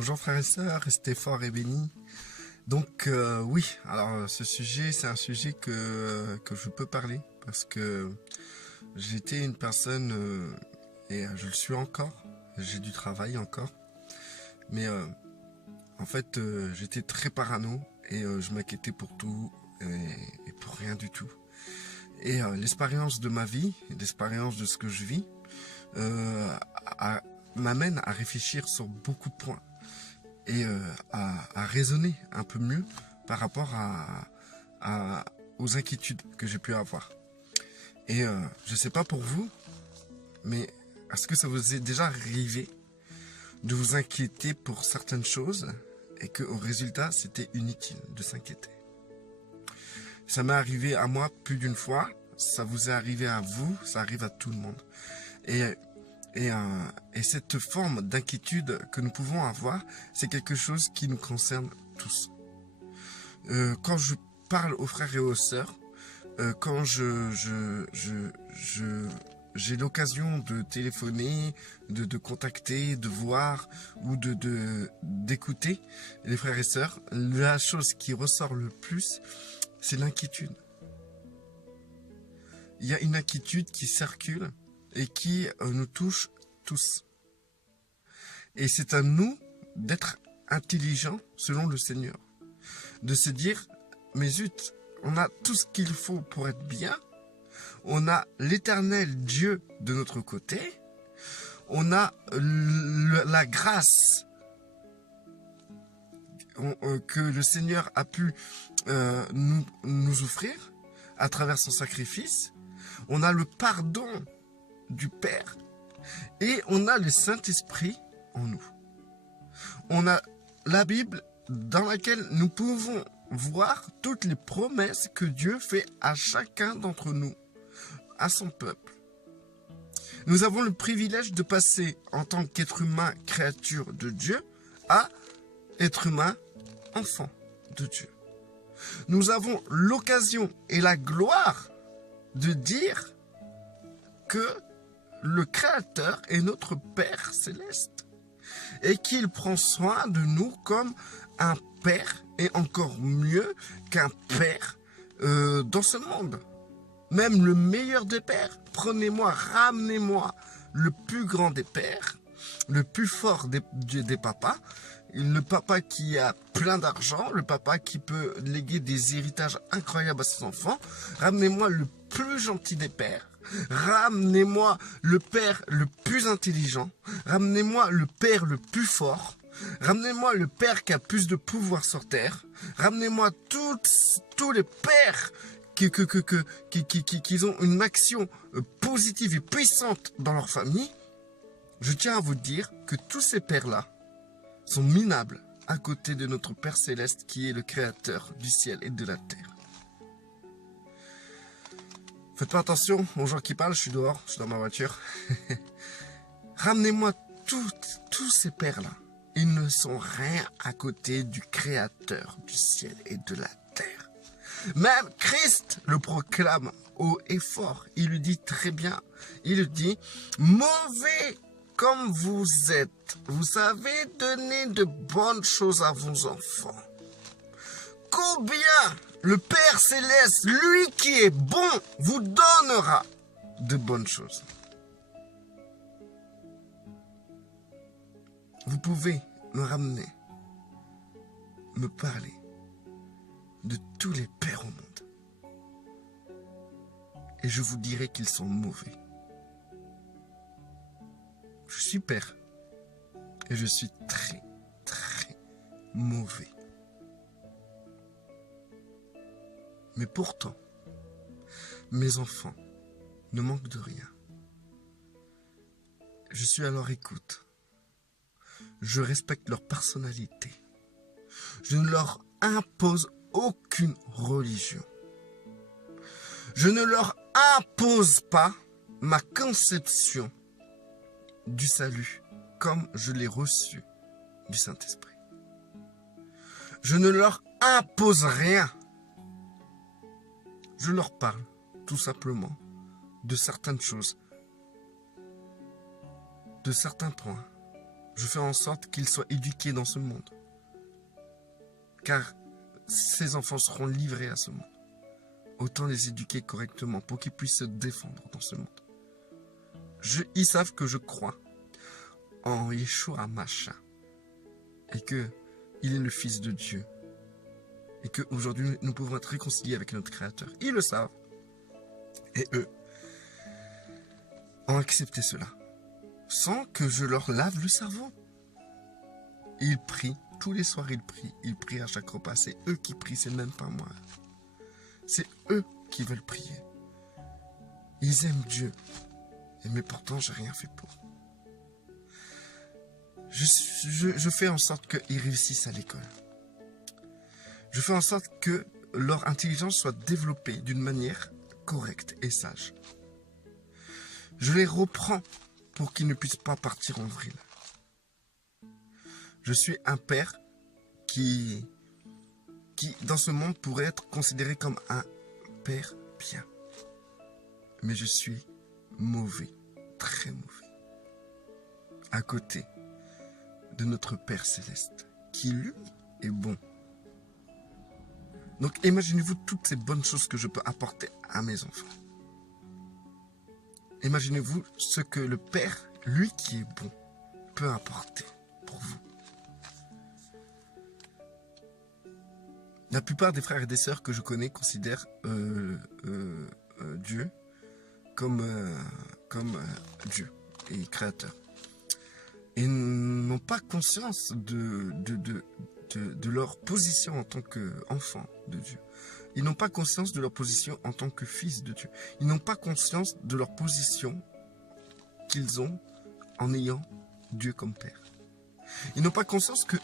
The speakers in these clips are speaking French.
Bonjour frères et sœurs, restez forts et bénis. Donc oui, alors ce sujet, c'est un sujet que je peux parler parce que j'étais une personne, et je le suis encore, j'ai du travail encore, mais en fait j'étais très parano et je m'inquiétais pour tout et pour rien du tout. Et l'expérience de ma vie, l'expérience de ce que je vis, m'amène à réfléchir sur beaucoup de points et à raisonner un peu mieux par rapport aux inquiétudes que j'ai pu avoir. Et je ne sais pas pour vous, mais est-ce que ça vous est déjà arrivé de vous inquiéter pour certaines choses et qu'au résultat, c'était inutile de s'inquiéter? Ça m'est arrivé à moi plus d'une fois, ça vous est arrivé à vous, ça arrive à tout le monde. Et cette forme d'inquiétude que nous pouvons avoir, c'est quelque chose qui nous concerne tous. Quand je parle aux frères et aux sœurs, quand j'ai l'occasion de téléphoner, de contacter, de voir ou d'écouter les frères et sœurs, la chose qui ressort le plus, c'est l'inquiétude. Il y a une inquiétude qui circule et qui nous touche tous. Et c'est à nous d'être intelligents selon le Seigneur. De se dire, mais zut, on a tout ce qu'il faut pour être bien. On a l'éternel Dieu de notre côté. On a la grâce que le Seigneur a pu nous offrir à travers son sacrifice. On a le pardon du Père et on a le Saint-Esprit en nous. On a la Bible dans laquelle nous pouvons voir toutes les promesses que Dieu fait à chacun d'entre nous, à son peuple. Nous avons le privilège de passer en tant qu'être humain, créature de Dieu, à être humain, enfant de Dieu. Nous avons l'occasion et la gloire de dire que le Créateur est notre Père céleste et qu'il prend soin de nous comme un Père et encore mieux qu'un Père dans ce monde. Même le meilleur des pères, prenez-moi, ramenez-moi le plus grand des pères, le plus fort des papas, le papa qui a plein d'argent, le papa qui peut léguer des héritages incroyables à ses enfants. Ramenez-moi le plus gentil des pères. Ramenez-moi le père le plus intelligent. Ramenez-moi le père le plus fort. Ramenez-moi le père qui a plus de pouvoir sur terre. Ramenez-moi tous les pères qui ont une action positive et puissante dans leur famille. Je tiens à vous dire que tous ces pères-là sont minables à côté de notre Père Céleste qui est le Créateur du ciel et de la terre. Faites pas attention aux gens qui parlent, je suis dehors, je suis dans ma voiture. Ramenez-moi tous ces pères-là. Ils ne sont rien à côté du Créateur du ciel et de la terre. Même Christ le proclame haut et fort. Il lui dit très bien, il lui dit, mauvais comme vous êtes, vous savez donner de bonnes choses à vos enfants. Combien le Père Céleste, lui qui est bon, vous donnera de bonnes choses. Vous pouvez me ramener, me parler de tous les pères au monde. Et je vous dirai qu'ils sont mauvais. Je suis père. Et je suis très, très mauvais. Mais pourtant, mes enfants ne manquent de rien. Je suis à leur écoute. Je respecte leur personnalité. Je ne leur impose aucune religion. Je ne leur impose pas ma conception du salut comme je l'ai reçu du Saint-Esprit. Je ne leur impose rien. Je leur parle tout simplement de certaines choses, de certains points. je fais en sorte qu'ils soient éduqués dans ce monde. Car ces enfants seront livrés à ce monde. Autant les éduquer correctement pour qu'ils puissent se défendre dans ce monde. Ils savent que je crois en Yeshua Mashiach et qu'il est le Fils de Dieu et qu'aujourd'hui nous pouvons être réconciliés avec notre Créateur. Ils le savent et eux ont accepté cela sans que je leur lave le cerveau. Ils prient, tous les soirs ils prient à chaque repas. C'est eux qui prient, c'est même pas moi. C'est eux qui veulent prier. Ils aiment Dieu. Mais pourtant, j'ai rien fait pour. Je fais en sorte qu'ils réussissent à l'école. Je fais en sorte que leur intelligence soit développée d'une manière correcte et sage. Je les reprends pour qu'ils ne puissent pas partir en vrille. Je suis un père qui, dans ce monde, pourrait être considéré comme un père bien. Mais je suis mauvais, très mauvais, à côté de notre Père Céleste, qui lui est bon. Donc imaginez-vous toutes ces bonnes choses que je peux apporter à mes enfants. Imaginez-vous ce que le Père, lui qui est bon, peut apporter pour vous. La plupart des frères et des sœurs que je connais considèrent Dieu comme Dieu et créateur. Et n'ont pas conscience de leur position en tant qu'enfant de Dieu. Ils n'ont pas conscience de leur position en tant que fils de Dieu. Ils n'ont pas conscience de leur position qu'ils ont en ayant Dieu comme Père. Ils n'ont pas conscience que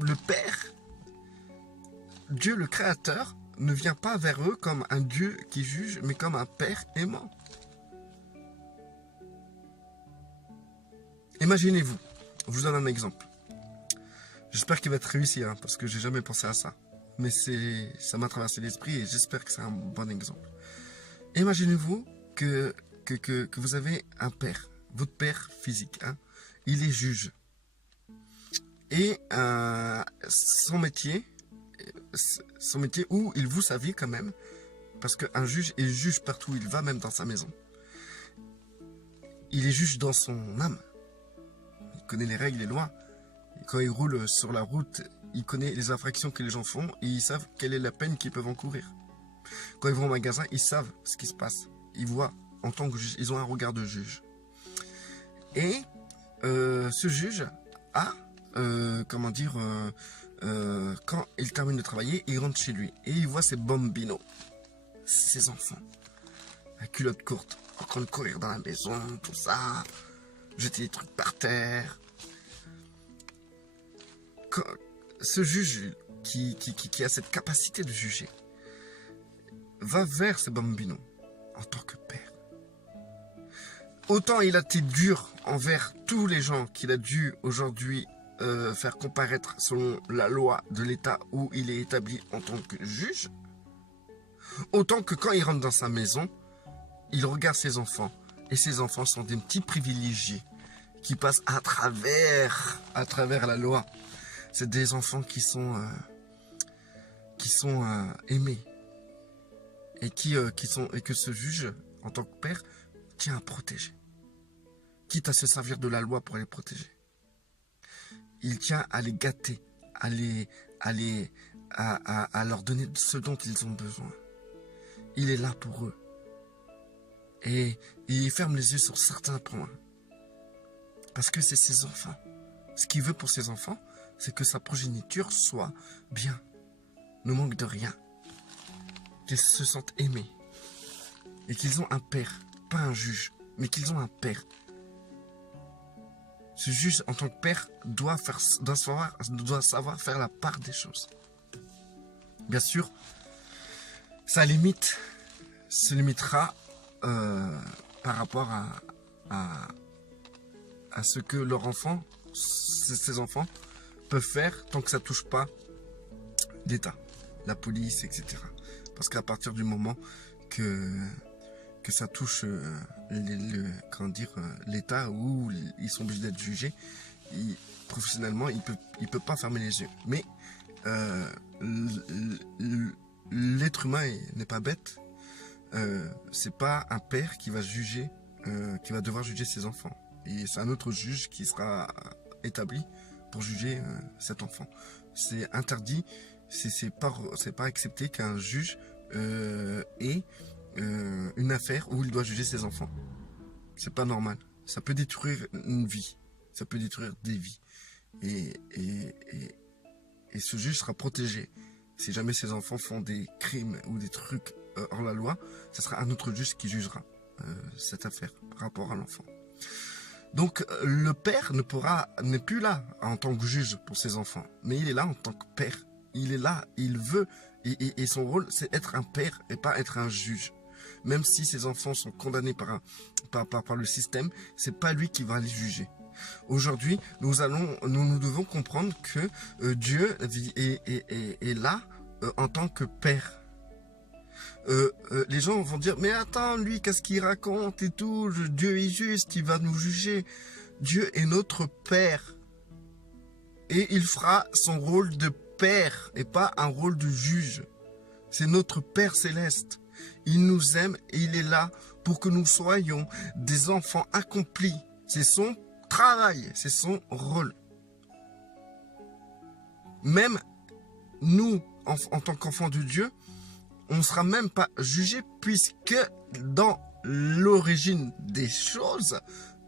le Père, Dieu le Créateur, ne vient pas vers eux comme un Dieu qui juge, mais comme un Père aimant. Imaginez-vous, je vous donne un exemple. J'espère qu'il va être réussi, parce que j'ai jamais pensé à ça. Mais ça m'a traversé l'esprit et j'espère que c'est un bon exemple. Imaginez-vous que vous avez un père, votre père physique. Il est juge. Et son métier où il voue sa vie quand même, parce qu'un juge est juge partout où il va, même dans sa maison. Il est juge dans son âme. Il connaît les règles, les lois. Et quand il roule sur la route, il connaît les infractions que les gens font et ils savent quelle est la peine qu'ils peuvent encourir. Quand ils vont au magasin, ils savent ce qui se passe. Ils voient en tant que juge, ils ont un regard de juge. Et ce juge a, quand il termine de travailler, il rentre chez lui et il voit ses bambinos, ses enfants, la culotte courte, en train de courir dans la maison, tout ça, jeter des trucs par terre. Ce juge qui a cette capacité de juger va vers ce bambino en tant que père. Autant il a été dur envers tous les gens qu'il a dû aujourd'hui faire comparaître selon la loi de l'État où il est établi en tant que juge, autant que quand il rentre dans sa maison, il regarde ses enfants et ses enfants sont des petits privilégiés qui passent à travers la loi. C'est des enfants qui sont aimés et que ce juge, en tant que père, tient à protéger, quitte à se servir de la loi pour les protéger. Il tient à les gâter, à leur donner ce dont ils ont besoin. Il est là pour eux et il ferme les yeux sur certains points parce que c'est ses enfants. Ce qu'il veut pour ses enfants, c'est que sa progéniture soit bien, ne manque de rien, qu'ils se sentent aimés et qu'ils ont un père, pas un juge, mais qu'ils ont un père. Ce juge, en tant que père, doit savoir faire la part des choses. Bien sûr, sa limite se limitera par rapport à ce que leur enfant, ses enfants, peuvent faire tant que ça ne touche pas l'État, la police, etc. Parce qu'à partir du moment que ça touche l'État où ils sont obligés d'être jugés, professionnellement, il peut pas fermer les yeux. Mais l'être humain n'est pas bête. C'est pas un père qui va juger, qui va devoir juger ses enfants. Et c'est un autre juge qui sera établi pour juger cet enfant. C'est interdit, c'est pas accepté qu'un juge ait une affaire où il doit juger ses enfants. C'est pas normal. Ça peut détruire une vie. Ça peut détruire des vies. Et ce juge sera protégé. Si jamais ses enfants font des crimes ou des trucs hors la loi, ce sera un autre juge qui jugera cette affaire par rapport à l'enfant. Donc le père n'est plus là en tant que juge pour ses enfants, mais il est là en tant que père. Il est là, il veut, et son rôle c'est être un père et pas être un juge. Même si ses enfants sont condamnés par le système, c'est pas lui qui va les juger. Aujourd'hui, nous devons comprendre que Dieu est là en tant que père. Les gens vont dire, mais attends, lui, qu'est-ce qu'il raconte et tout, Dieu est juste, il va nous juger. Dieu est notre père. Et il fera son rôle de père et pas un rôle de juge. C'est notre Père céleste. Il nous aime et il est là pour que nous soyons des enfants accomplis. C'est son travail, c'est son rôle. Même nous, en tant qu'enfants de Dieu, on ne sera même pas jugé puisque dans l'origine des choses,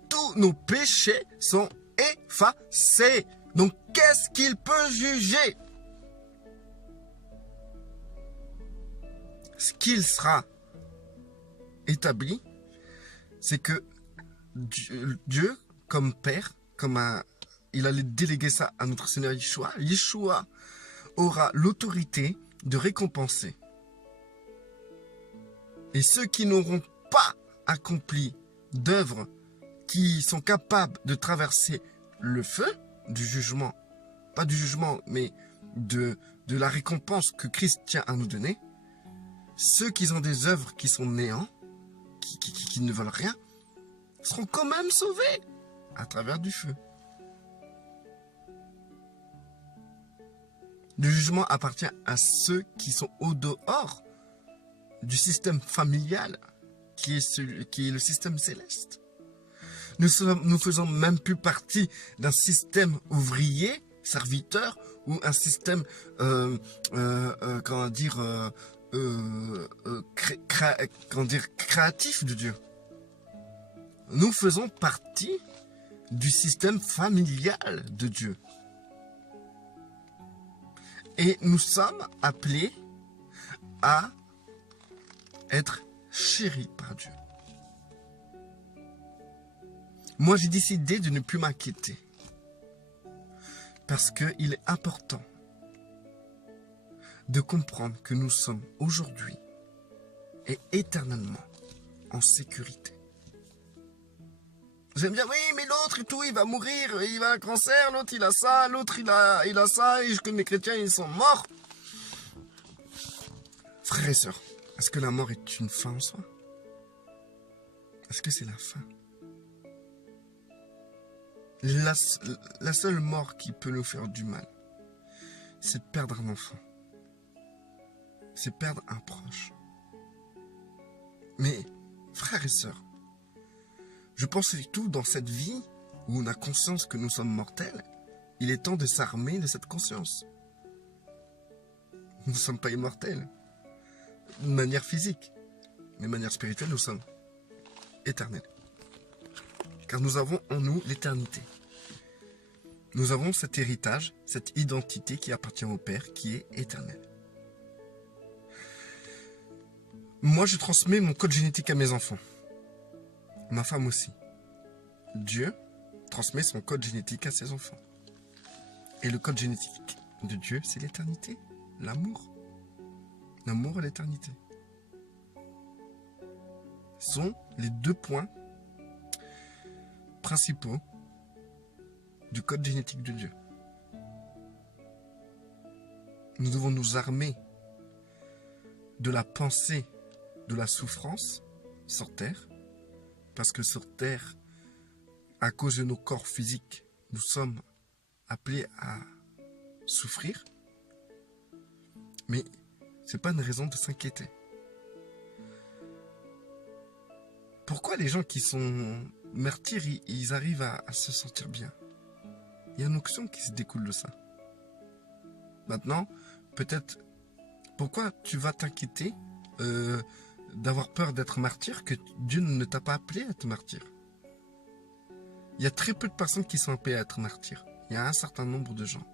tous nos péchés sont effacés. Donc qu'est-ce qu'il peut juger? Ce qu'il sera établi, c'est que Dieu, comme Père, il allait déléguer ça à notre Seigneur Yeshua. Yeshua aura l'autorité de récompenser. Et ceux qui n'auront pas accompli d'œuvres qui sont capables de traverser le feu du jugement, pas du jugement, mais de la récompense que Christ tient à nous donner, ceux qui ont des œuvres qui sont néants, qui ne veulent rien, seront quand même sauvés à travers du feu. Le jugement appartient à ceux qui sont au dehors du système familial qui est le système céleste. Nous faisons même plus partie d'un système ouvrier, serviteur, ou un système créatif de Dieu. Nous faisons partie du système familial de Dieu. Et nous sommes appelés à être chéris par Dieu. Moi, j'ai décidé de ne plus m'inquiéter. Parce qu'il est important de comprendre que nous sommes aujourd'hui et éternellement en sécurité. Vous allez me dire, oui, mais l'autre et tout, il va mourir, il va avoir un cancer, l'autre il a ça, l'autre il a ça, et je connais les chrétiens, ils sont morts. Frères et sœurs, est-ce que la mort est une fin en soi? Est-ce que c'est la fin? La seule mort qui peut nous faire du mal, c'est de perdre un enfant. C'est perdre un proche. Mais, frères et sœurs, je pense que tout dans cette vie où on a conscience que nous sommes mortels, il est temps de s'armer de cette conscience. Nous ne sommes pas immortels, de manière physique, mais de manière spirituelle, nous sommes éternels. Car nous avons en nous l'éternité. Nous avons cet héritage, cette identité qui appartient au Père, qui est éternelle. Moi, je transmets mon code génétique à mes enfants. Ma femme aussi. Dieu transmet son code génétique à ses enfants. Et le code génétique de Dieu, c'est l'éternité, l'amour. L'amour et l'éternité sont les deux points principaux du code génétique de Dieu. Nous devons nous armer de la pensée de la souffrance sur terre, parce que sur terre, à cause de nos corps physiques, nous sommes appelés à souffrir, mais c'est pas une raison de s'inquiéter. Pourquoi les gens qui sont martyrs, ils arrivent à se sentir bien? Il y a une onction qui se découle de ça. Maintenant, peut-être, pourquoi tu vas t'inquiéter d'avoir peur d'être martyr que Dieu ne t'a pas appelé à être martyr? Il y a très peu de personnes qui sont appelées à être martyrs. Il y a un certain nombre de gens.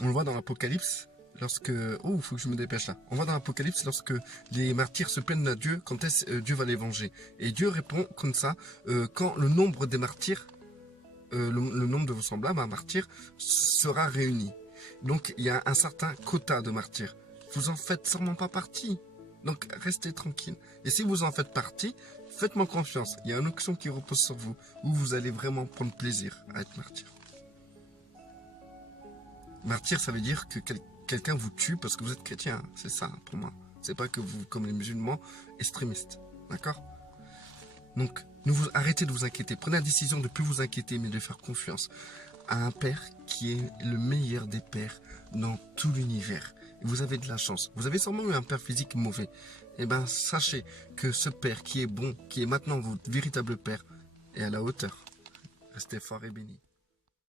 On le voit dans l'Apocalypse, lorsque... Oh, il faut que je me dépêche là. On voit dans l'Apocalypse lorsque les martyrs se plaignent à Dieu, quand est-ce Dieu va les venger. Et Dieu répond comme ça, quand le nombre des martyrs, le nombre de vos semblables à martyrs sera réuni. Donc il y a un certain quota de martyrs. Vous en faites sûrement pas partie. Donc restez tranquille. Et si vous en faites partie, faites-moi confiance. Il y a une onction qui repose sur vous, où vous allez vraiment prendre plaisir à être martyr. Martyr, ça veut dire que quelqu'un vous tue parce que vous êtes chrétien. C'est ça pour moi. C'est pas que vous, comme les musulmans, extrémistes. D'accord? Donc, arrêtez de vous inquiéter. Prenez la décision de ne plus vous inquiéter, mais de faire confiance à un père qui est le meilleur des pères dans tout l'univers. Et vous avez de la chance. Vous avez sûrement eu un père physique mauvais. Eh bien, sachez que ce père qui est bon, qui est maintenant votre véritable père, est à la hauteur. Restez fort et bénis.